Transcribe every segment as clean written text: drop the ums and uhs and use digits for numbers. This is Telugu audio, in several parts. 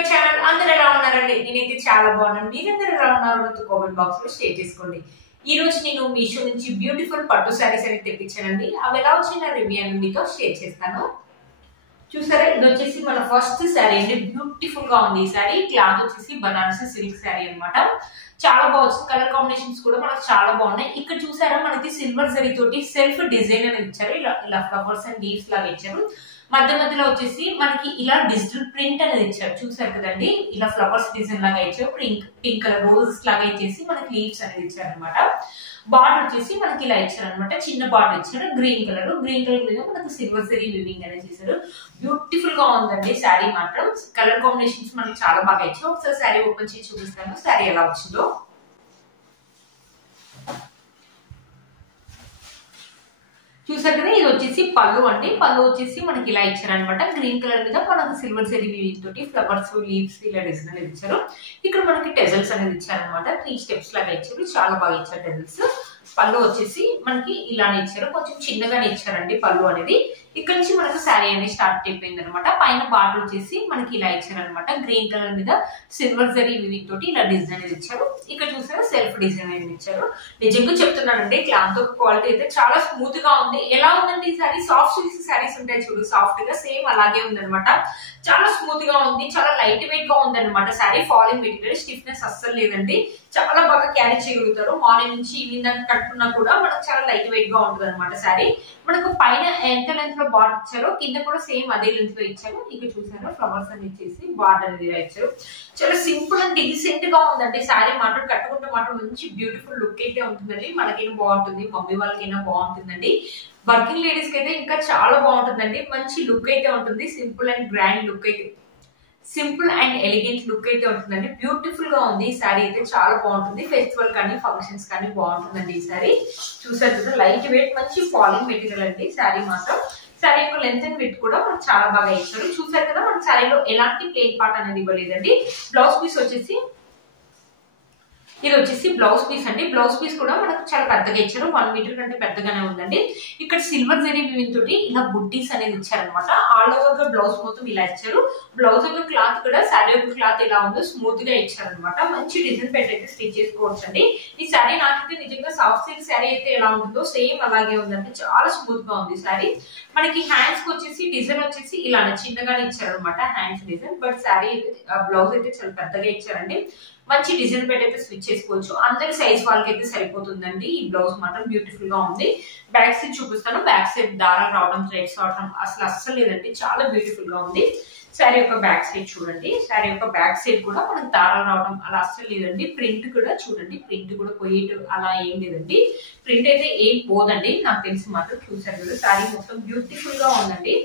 My channel. అందరూ ఎలా ఉన్నారండి? నేనైతే చాలా బాగున్నాను. మీరందరూ ఎలా ఉన్నారో నాతో కామెంట్ బాక్స్ లో షేర్ చేసుకోండి. ఈ రోజు నేను మీషో నుంచి బ్యూటిఫుల్ పట్టు శారీస్ అనేది తెప్పించానండి. అవి ఎలా వచ్చిన రివ్యూ అని మీతో షేర్ చేస్తాను. చూసారా, ఇది వచ్చేసి మన ఫస్ట్ శారీ అండి. బ్యూటిఫుల్ గా ఉంది ఈ శారీ. క్లాత్ వచ్చేసి బనారసి సిల్క్ శారీ అనమాట. చాలా బాగుంది. కలర్ కాంబినేషన్స్ కూడా మనకు చాలా బాగున్నాయి. ఇక్కడ చూసారా, మనకి సిల్వర్ జరీ తోటి సెల్ఫ్ డిజైన్ అనేది ఇచ్చారు. ఇలా ఫ్లవర్స్ అండ్ లీవ్స్ లాగా ఇచ్చారు. మధ్య మధ్యలో వచ్చేసి మనకి ఇలా డిజిటల్ ప్రింట్ అనేది ఇచ్చారు. చూసారు కదండి, ఇలా ఫ్లవర్స్ డిజైన్ లాగా ఇచ్చారు. పింక్ కలర్ రోజెస్ లాగా ఇచ్చేసి మనకి లీవ్స్ అనేది ఇచ్చారు అనమాట. బార్డర్ వచ్చేసి మనకి ఇలా ఇచ్చారు అనమాట. చిన్న బార్డర్ ఇచ్చారు. గ్రీన్ కలర్ మీద మనకి సిల్వర్ జరీ వివింగ్ అనేది చేశారు. బ్యూటిఫుల్ గా ఉందండి శారీ మాత్రం. కలర్ కాంబినేషన్స్ మనకి చాలా బాగా ఇచ్చారు. ఒకసారి శారీ ఓపెన్ చేసి చూపిస్తాను శారీ ఎలా వచ్చిందో. చూసారు కదా, ఇది వచ్చేసి పళ్ళు అండి. పళ్ళు వచ్చేసి మనకి ఇలా ఇచ్చారనమాట. గ్రీన్ కలర్ మీద మనకి సిల్వర్ జరీ వీవింగ్ తోటి ఫ్లవర్స్ లీవ్స్ ఇలా డిజైన్ అనేది ఇచ్చారు. ఇక్కడ మనకి టెజల్స్ అనేది ఇచ్చారనమాట. 3 స్టెప్స్ లాగా ఇచ్చారు. చాలా బాగా ఇచ్చారు టెజల్స్. పళ్ళు వచ్చేసి మనకి ఇలానే ఇచ్చారు. కొంచెం చిన్నగానే ఇచ్చారండి పళ్ళు అనేది. ఇక్కడ నుంచి మనకు శారీ అనేది స్టార్ట్ అయిపోయింది అనమాట. పైన బార్డర్ వచ్చేసి మనకి ఇలా ఇచ్చారనమాట. గ్రీన్ కలర్ మీద సిల్వర్ జరీ వివింగ్ తోటి ఇలా డిజైన్ అనేది ఇచ్చారు. ఇక్కడ చూసారా, సెల్ఫ్ డిజైన్ అనేది ఇచ్చారు. నిజంగా చెప్తున్నానండి, క్లాత్ క్వాలిటీ అయితే చాలా స్మూత్ గా ఉంది. ఎలా ఉందండి ఈ శారీ? సాఫ్ట్ సిల్క్ శారీస్ ఉంటాయి చూడు, సాఫ్ట్ గా సేమ్ అలాగే ఉందనమాట. చాలా స్మూత్ గా ఉంది. చాలా లైట్ వెయిట్ గా ఉంది అనమాట శారీ. ఫాలింగ్ మెటీరియల్, స్టిఫ్నెస్ అస్సలు లేదండి. చాలా బాగా క్యారీ చేయగలుగుతారు. మార్నింగ్ నుంచి ఈవినింగ్ దాకా కట్టుకున్నా కూడా మనకు చాలా లైట్ వెయిట్ గా ఉంటుంది అనమాట శారీ. మనకు పైన ఎంత లెంత్ లో బార్డర్ ఇచ్చారో కింద కూడా సేమ్ అదే లెంత్ లో ఇచ్చారు. ఇక చూసారా, ఫ్లవర్స్ అని ఇచ్చేసి బార్డర్ అనేది ఇచ్చారు. చాలా సింపుల్ అండ్ డీసెంట్ గా ఉందండి శారీ మాత్రం. కట్టుకుంటే మాత్రం మంచి బ్యూటిఫుల్ లుక్ అయితే ఉంటుందండి. మనకైనా బాగుంటుంది, మమ్మీ వాళ్ళకైనా బాగుంటుందండి. వర్కింగ్ లేడీస్ కి అయితే ఇంకా చాలా బాగుంటుందండి. మంచి లుక్ అయితే ఉంటుంది. సింపుల్ అండ్ గ్రాండ్ లుక్ అయితే, సింపుల్ అండ్ ఎలిగెంట్ లుక్ అయితే ఉంటుందండి. బ్యూటిఫుల్ గా ఉంది ఈ శారీ అయితే. చాలా బాగుంటుంది. ఫెస్టివల్ కానీ ఫంక్షన్స్ కానీ బాగుంటుందండి ఈ శారీ. చూసారు కదా, లైట్ వెయిట్ మంచి ఫాలింగ్ మెటీరియల్ అండి శారీ మాత్రం. శారీ యొక్క లెంత్ అండ్ విడ్త్ కూడా మనకు చాలా బాగా ఇచ్చారు. చూసారు కదా, మన శారీలో ఎలాంటి ప్లెయిన్ పార్ట్ అనేది ఇవ్వలేదండి. బ్లౌజ్ పీస్ వచ్చేసి ఇది వచ్చేసి బ్లౌజ్ పీస్ అండి. బ్లౌజ్ పీస్ కూడా మనకు చాలా పెద్దగా ఇచ్చారు. 1 మీటర్ కంటే పెద్దగానే ఉందండి. ఇక్కడ సిల్వర్ జరీ వివింగ్ తోటి ఇలా బుట్టీస్ అనేది ఇచ్చారనమాట. ఆల్ ఓవర్ గా బ్లౌజ్ మొత్తం ఇలా ఇచ్చారు. బ్లౌజ్ యొక్క క్లాత్ కూడా శారీ యొక్క క్లాత్ ఎలా ఉందో స్మూత్ గా ఇచ్చారనమాట. మంచి డిజైన్ పెట్టి అయితే స్టిచ్ చేసుకోవచ్చు అండి. ఈ శారీ నాకైతే నిజంగా సాఫ్ట్ సిల్క్ శారీ అయితే ఎలా ఉంటుందో సేమ్ అలాగే ఉందండి. చాలా స్మూత్ గా ఉంది శారీ. మనకి హ్యాండ్స్ కి వచ్చేసి డిజైన్ వచ్చేసి ఇలానే చిన్నగానే ఇచ్చారనమాట hands design. But sari blouse అయితే చాలా పెద్దగా ఇచ్చారండి. మంచి డిజైన్ పెట్టి అయితే స్టిచ్ చేసుకోవచ్చు. అందరి సైజ్ వాళ్ళకి అయితే సరిపోతుందండి. ఈ బ్లౌజ్ మాత్రం బ్యూటిఫుల్ గా ఉంది. బ్యాక్ సైడ్ చూపిస్తాను. బ్యాక్ సైడ్ దారాలు రావడం, థ్రెడ్స్ రావడం అస్సలు లేదండి. చాలా బ్యూటిఫుల్ గా ఉంది. శారీ యొక్క బ్యాక్ సైడ్ చూడండి. శారీ యొక్క బ్యాక్ సైడ్ కూడా మనకు దారాలు రావడం అలా అస్సలు లేదండి. ప్రింట్ కూడా చూడండి, ప్రింట్ కూడా పోయేటు అలా ఏం లేదండి. ప్రింట్ అయితే ఏం పోదండి నాకు తెలిసి మాత్రం. చూసారు కదా, శారీ మొత్తం బ్యూటిఫుల్ గా ఉందండి.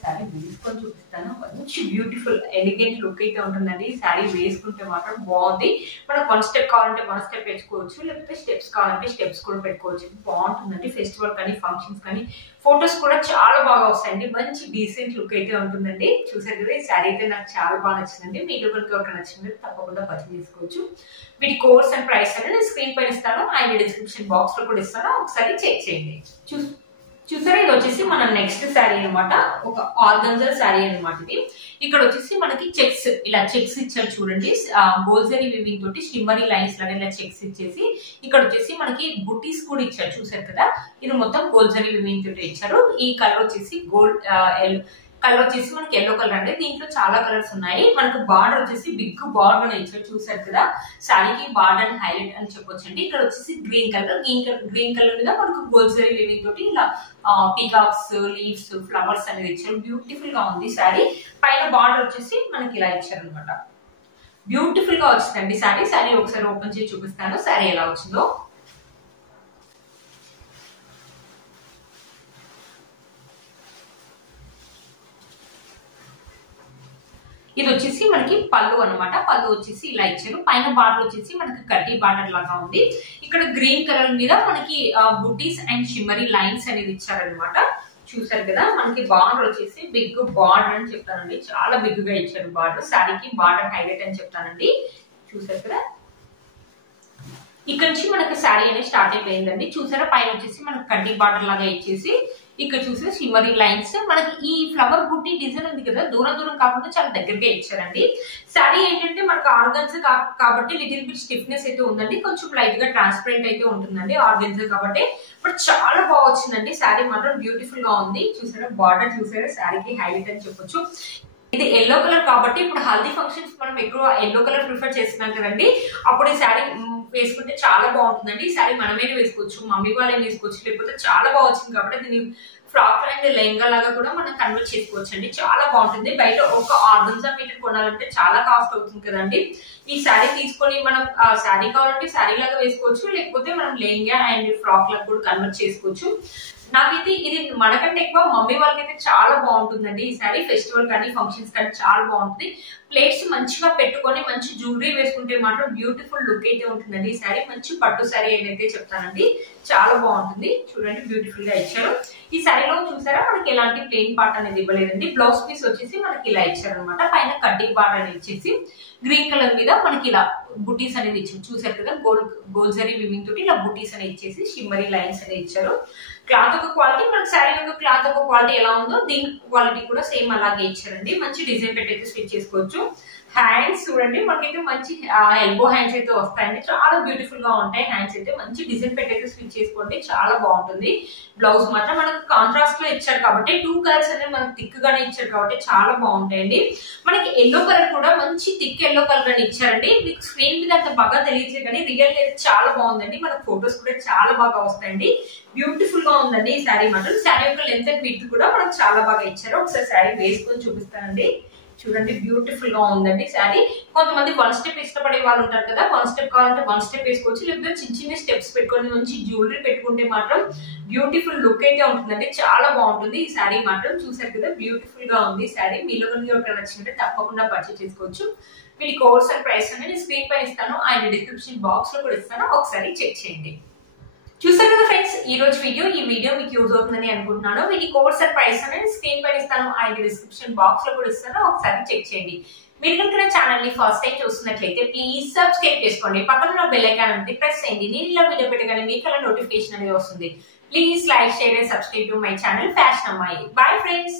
శారీ వేసుకొని చూపిస్తాను. మంచి బ్యూటిఫుల్ ఎలిగెంట్ లుక్ అయితే ఉంటుందండి. శారీ వేసుకుంటే మాత్రం బాగుంది. మనకు 1 స్టెప్ కావాలంటే 1 స్టెప్ పెట్టుకోవచ్చు, లేకపోతే స్టెప్స్ కావాలంటే స్టెప్స్ కూడా పెట్టుకోవచ్చు. బాగుంటుందండి. ఫెస్టివల్ కానీ ఫంక్షన్స్ కానీ ఫొటోస్ కూడా చాలా బాగా వస్తాయండి. మంచి డీసెంట్ లుక్ అయితే ఉంటుందండి. చూసారు కదా, ఈ శారీ అయితే నాకు చాలా బాగా నచ్చిందండి. మీకు కనుక ఒక నచ్చింది తప్పకుండా పర్చేస్ చేసుకోవచ్చు. వీటి కోర్స్ అండ్ ప్రైస్ అనేది నేను స్క్రీన్ పైన ఇస్తాను, అండ్ డిస్క్రిప్షన్ బాక్స్ లో కూడా ఇస్తాను. ఒకసారి చెక్ చేయండి. చూసారా, ఇది వచ్చేసి మన నెక్స్ట్ శారీ అనమాట. ఒక ఆర్గంజా శారీ అనమాట ఇది. ఇక్కడ వచ్చేసి మనకి చెక్స్, ఇలా చెక్స్ ఇచ్చారు చూడండి. గోల్డ్ జరీ వివింగ్ తోటి షిమ్మరీ లైన్స్ లాగా ఇలా చెక్స్ ఇచ్చేసి ఇక్కడ వచ్చేసి మనకి బుటీస్ కూడా ఇచ్చారు. చూసారు కదా, ఇది మొత్తం గోల్డ్ జరీ వివింగ్ తోటి ఇచ్చారు. ఈ కలర్ వచ్చేసి గోల్డ్ కలర్ వచ్చేసి మనకి ఎల్లో కలర్ అండి. దీంట్లో చాలా కలర్స్ ఉన్నాయి. మనకు బార్డర్ వచ్చేసి బిగ్ బార్డర్ ఇచ్చారు. చూసారు కదా, శారీకి బార్డర్ అండ్ హైలైట్ అని చెప్పొచ్చండి. ఇక్కడ వచ్చేసి గ్రీన్ కలర్ మీద మనకు గోల్డ్ జరీ వివింగ్ తోటి ఇలా పీకాక్స్, లీవ్స్, ఫ్లవర్స్ అనేది ఇచ్చారు. బ్యూటిఫుల్ గా ఉంది శారీ. పైన బార్డర్ వచ్చేసి మనకి ఇలా ఇచ్చారు అనమాట. బ్యూటిఫుల్ గా వచ్చిందండి శారీ. శారీ ఒకసారి ఓపెన్ చేసి చూపిస్తాను శారీ ఎలా వచ్చిందో. ఇది వచ్చేసి మనకి పళ్ళు అనమాట. పళ్ళు వచ్చేసి ఇలా ఇచ్చారు. పైన బార్డర్ వచ్చేసి మనకి కడ్డీ బార్డర్ లాగా ఉంది. ఇక్కడ గ్రీన్ కలర్ మీద మనకి బుటీస్ అండ్ షిమ్మరీ లైన్స్ అనేది ఇచ్చారనమాట. చూసారు కదా, మనకి బార్డర్ వచ్చేసి బిగ్ బార్డర్ అని చెప్తానండి. చాలా బిగ్ గా ఇచ్చారు బార్డర్. శారీకి బార్డర్ హైలైట్ అని చెప్తానండి. చూసారు కదా, ఇక్కడ నుంచి మనకి శారీ అనేది స్టార్ట్ అయిపోయిందండి. చూసారా, పైన వచ్చేసి మనకి కడ్డీ బార్డర్ లాగా ఇచ్చేసి ఇక్కడ చూస్తే షిమ్మరీ లైన్స్ మనకి ఈ ఫ్లవర్ బుట్టి డిజైన్ ఉంది కదా, దూరం దూరం కాకుండా చాలా దగ్గరగా ఇచ్చారండి. శారీ ఏంటంటే మనకు ఆర్గన్స్ కాబట్టి లిటిల్ బిట్ స్టిఫ్నెస్ అయితే ఉందండి, కొంచెం లైట్ గా ట్రాన్స్పరెంట్ అయితే ఉంటుందండి ఆర్గన్స్ కాబట్టి. బట్ చాలా బాగా వచ్చిందండి శారీ మాత్రం, బ్యూటిఫుల్ గా ఉంది. చూసారా బార్డర్ చూసారా, శారీకి హైలైట్ అని చెప్పొచ్చు. ఇది ఎల్లో కలర్ కాబట్టి ఇప్పుడు హల్దీ ఫంక్షన్స్ మనం ఎక్కువ ఎల్లో కలర్ ప్రిఫర్ చేస్తున్నాం కదండి, అప్పుడు ఈ శారీ వేసుకుంటే చాలా బాగుంటుందండి. ఈ శారీ మనమైనా వేసుకోవచ్చు, మమ్మీ వాళ్ళని వేసుకోవచ్చు, లేకపోతే చాలా బాగా వచ్చింది కాబట్టి దీన్ని ఫ్రాక్ అండ్ లెహంగా లాగా కూడా మనం కన్వర్ట్ చేసుకోవచ్చు అండి, చాలా బాగుంటుంది. బయట ఒక ఆర్గన్జా మీటర్ కొనాలంటే చాలా కాస్ట్ అవుతుంది కదండి, ఈ శారీ తీసుకొని మనం శారీ కావాలంటే శారీ లాగా వేసుకోవచ్చు, లేకపోతే మనం లెహంగా అండ్ ఫ్రాక్ లాగా కూడా కన్వర్ట్ చేసుకోవచ్చు. నాకైతే ఇది మనకంటే ఎక్కువ మమ్మీ వాళ్ళకైతే చాలా బాగుంటుందండి ఈ శారీ. ఫెస్టివల్ కానీ ఫంక్షన్స్ కానీ చాలా బాగుంటుంది. ప్లేట్స్ మంచిగా పెట్టుకొని మంచి జ్యువెలరీ వేసుకుంటే మాత్రం బ్యూటిఫుల్ లుక్ అయితే ఉంటుందండి ఈ శారీ. మంచి పట్టు శారీ అయితే చెప్తానండి, చాలా బాగుంటుంది. చూడండి బ్యూటిఫుల్ గా ఇచ్చారు. ఈ శారీలో చూసారా మనకి ఎలాంటి ప్లెయిన్ పార్ట్ అనేది ఇవ్వలేదండి. బ్లౌజ్ పీస్ వచ్చేసి మనకి ఇలా ఇచ్చారు అనమాట. పైన కడ్డీ పార్ట్ అనేది ఇచ్చేసి గ్రీన్ కలర్ మీద మనకి ఇలా బుటీస్ అనేది ఇచ్చారు. చూసారు కదా, గోల్డ్ జరీ వివింగ్ తోటి ఇలా బుటీస్ అనేది ఇచ్చేసి షిమ్మరీ లైన్స్ అనేది ఇచ్చారు. క్లాత్ ఒక క్వాలిటీ, మనకి శారీ యొక్క క్లాత్ ఒక క్వాలిటీ ఎలా ఉందో దీని క్వాలిటీ కూడా సేమ్ అలాగే ఇచ్చారండి. మంచి డిజైన్ పెట్టి అయితే స్టిచ్ చేసుకోవచ్చు. హ్యాండ్స్ చూడండి మనకైతే మంచి ఎల్బో హ్యాండ్స్ అయితే వస్తాయండి, చాలా బ్యూటిఫుల్ గా ఉంటాయి హ్యాండ్స్ అయితే. మంచి డిజైన్ పెట్టి అయితే స్టిచ్ చేసుకోండి, చాలా బాగుంటుంది. బ్లౌజ్ మాత్రం మనకు కాంట్రాస్ట్ లో ఇచ్చారు కాబట్టి, 2 కలర్స్ అనేది మనకు థిక్ గానే ఇచ్చారు కాబట్టి చాలా బాగుంటాయండి. మనకి ఎల్లో కలర్ కూడా మంచి థిక్ ఎల్లో కలర్ అని ఇచ్చారండి. మీకు స్క్రీన్ మీద అంత బాగా తెలియట్లేదు కానీ రియల్ గా చాలా బాగుందండి. మనకు ఫొటోస్ కూడా చాలా బాగా వస్తాయండి, బ్యూటిఫుల్ గా ఉందండి ఈ శారీ మాత్రం. శారీ యొక్క లెంత్ అండ్ విడ్త్ కూడా మనకు చాలా బాగా ఇచ్చారు. ఒకసారి శారీ వేసుకొని చూపిస్తానండి. చూడండి బ్యూటిఫుల్ గా ఉందండి శారీ. కొంతమంది 1 స్టెప్ ఇష్టపడే వాళ్ళు ఉంటారు కదా, 1 స్టెప్ కావాలంటే 1 స్టెప్ వేసుకోవచ్చు, లేకపోతే చిన్న చిన్న స్టెప్స్ పెట్టుకొని మంచి జ్యువెలరీ పెట్టుకుంటే మాత్రం బ్యూటిఫుల్ లుక్ అయితే ఉంటుందండి, చాలా బాగుంటుంది ఈ శారీ మాత్రం. చూసారు కదా బ్యూటిఫుల్ గా ఉంది శారీ. మీలో కనుక నచ్చింటే తప్పకుండా పర్చేస్ చేసుకోవచ్చు. వీటి కోర్స్ అండ్ ప్రైస్ అనేది స్క్రీన్ పైన ఇస్తాను అండ్ డిస్క్రిప్షన్ బాక్స్ లో కూడా ఇస్తాను, ఒకసారి చెక్ చేయండి. చూసారు కదా ఫ్రెండ్స్ ఈ రోజు ఈ వీడియో మీకు యూజ్ అవుతుందని అనుకుంటున్నాను. వీటి కోర్స్ అండ్ ప్రైస్ అనేది స్క్రీన్ పైన ఇస్తాను అండ్ డిస్క్రిప్షన్ బాక్స్ లో కూడా ఇస్తాను, ఒకసారి చెక్ చేయండి. మీరు కనుక ఛానల్ ని ఫస్ట్ టైం చూస్తున్నట్లయితే ప్లీజ్ సబ్స్క్రైబ్ చేసుకోండి, పక్కన బెల్ ఐకాన్ అనేది ప్రెస్ చేయండి. నేను ఇలా వీడియో పెట్టగానే మీకు అలా నోటిఫికేషన్ అనేది వస్తుంది. Please like, share and subscribe to my channel fashion అమ్మాయి. Bye friends.